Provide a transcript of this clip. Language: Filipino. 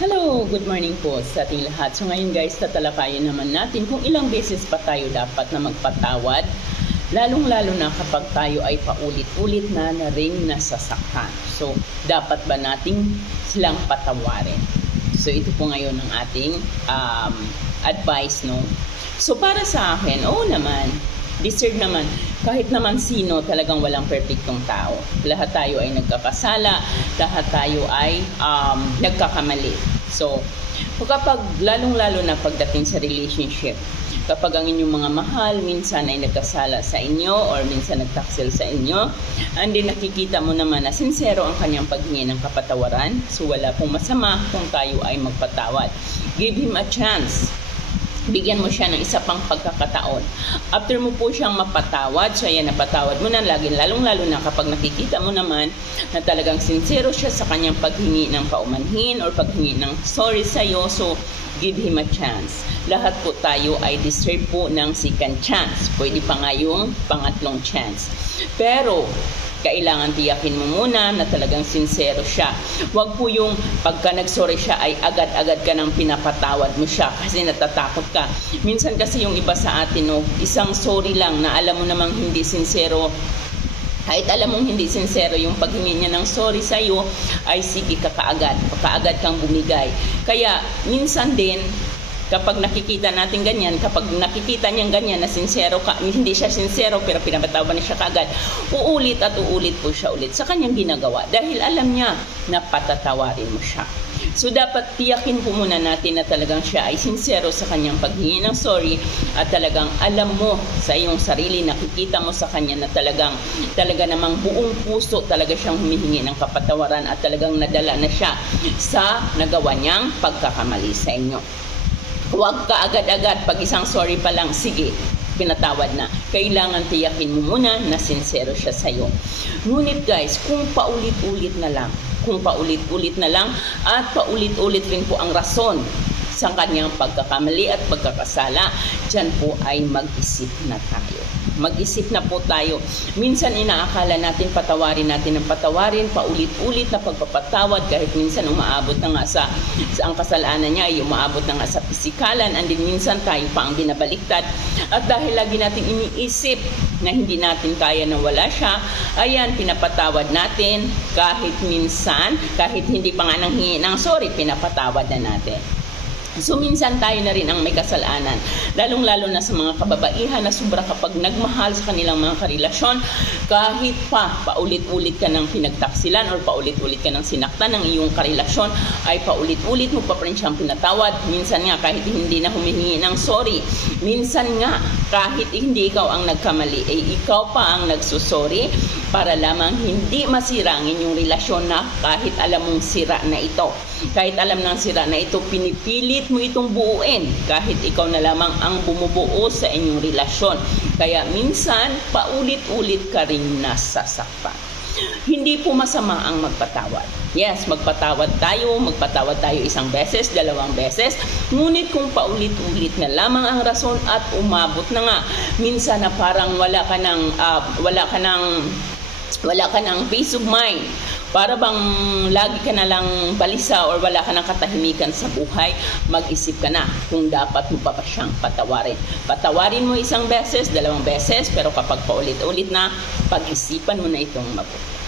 Hello, good morning po sa ating lahat. So ngayon guys, tatalakayin naman natin kung ilang beses pa tayo dapat na magpatawad, lalong-lalo na kapag tayo ay paulit-ulit na ring nasasaktan. So, dapat ba nating silang patawarin? So, ito po ngayon ang ating advice, no? So, para sa akin, oo naman, deserve naman, kahit naman sino, talagang walang perfectong tao. Lahat tayo ay nagkakasala, lahat tayo ay nagkakamali. So, kapag lalong-lalo na pagdating sa relationship, kapag ang inyong mga mahal minsan ay nagkasala sa inyo or minsan nagtaksel sa inyo, and then nakikita mo naman na sincero ang kanyang paghingi ng kapatawaran, so wala pong masama kung tayo ay magpatawad. Give him a chance. Bigyan mo siya ng isa pang pagkakataon. After mo po siyang mapatawad, so ayan, napatawad mo na, lalong-lalo na kapag nakikita mo naman na talagang sincero siya sa kanyang paghingi ng paumanhin or paghingi ng sorry sa'yo, so give him a chance. Lahat po tayo ay deserve po ng second chance. Pwede pa nga yung pangatlong chance. Pero, kailangan tiyakin mo muna na talagang sincero siya. Huwag po yung pagka nagsorry siya ay agad-agad ka nang pinapatawad mo siya kasi natatakot ka. Minsan kasi yung iba sa atin, no, isang sorry lang na alam mo namang hindi sincero, kahit alam mong hindi sincero yung paghingi niya ng sorry sa'yo, ay sige ka kaagad kang bumigay. Kaya minsan din, kapag nakikita natin ganyan, kapag nakikita niyang ganyan na sincero ka, hindi siya sincero pero pinapatawad niya siya kaagad, uulit at uulit po siya ulit sa kanyang ginagawa dahil alam niya na patatawarin mo siya. So dapat tiyakin po muna natin na talagang siya ay sincero sa kanyang paghingi ng sorry at talagang alam mo sa iyong sarili, nakikita mo sa kanya na talaga namang buong puso talaga siyang humihingi ng kapatawaran at talagang nadala na siya sa nagawa niyang pagkakamali sa inyo. Huwag ka agad-agad pag isang sorry pa lang, sige, pinatawad na. Kailangan tiyakin mo muna na sincero siya sa'yo. Ngunit guys, kung paulit-ulit na lang at paulit-ulit rin po ang rason sa kanyang pagkakamali at pagkakasala, dyan po ay mag-isip na tayo. Mag-isip na po tayo. Minsan inaakala natin patawarin ng patawarin, paulit-ulit na pagpapatawad kahit minsan umaabot na nga sa ang kasalanan niya ay umaabot na nga sa pisikalan, and then minsan tayo pa ang binabaliktad. At dahil lagi natin iniisip na hindi natin kaya na wala siya, ayan, pinapatawad natin kahit minsan, kahit hindi pa nga nanghingi ng sorry, pinapatawad na natin. So minsan tayo na rin ang may kasalanan, lalong-lalo na sa mga kababaihan na sobra kapag nagmahal sa kanilang mga karelasyon, kahit pa paulit-ulit ka ng pinagtaksilan or paulit-ulit ka ng sinaktan ng iyong karelasyon, ay paulit-ulit mo pa rin siyang pinatawad. Minsan nga kahit hindi na humihingi ng sorry, minsan nga kahit hindi ikaw ang nagkamali, ay ikaw pa ang nagsusorry para lamang hindi masira ang inyong relasyon na kahit alam mong sira na ito. Kahit alam ng sira na ito, pinipilit mo itong buuin kahit ikaw na lamang ang bumubuo sa inyong relasyon. Kaya minsan, paulit-ulit ka rin nasasaktan. Hindi po masama ang magpatawad. Yes, magpatawad tayo isang beses, dalawang beses. Ngunit kung paulit-ulit na lamang ang rason at umabot na nga, minsan na parang wala ka ng peace of mind, para bang lagi ka na lang balisa or wala ka ng katahimikan sa buhay, mag-isip ka na kung dapat mo pa siyang patawarin. Patawarin mo isang beses, dalawang beses, pero kapag paulit-ulit na, pag-isipan mo na itong mabuti.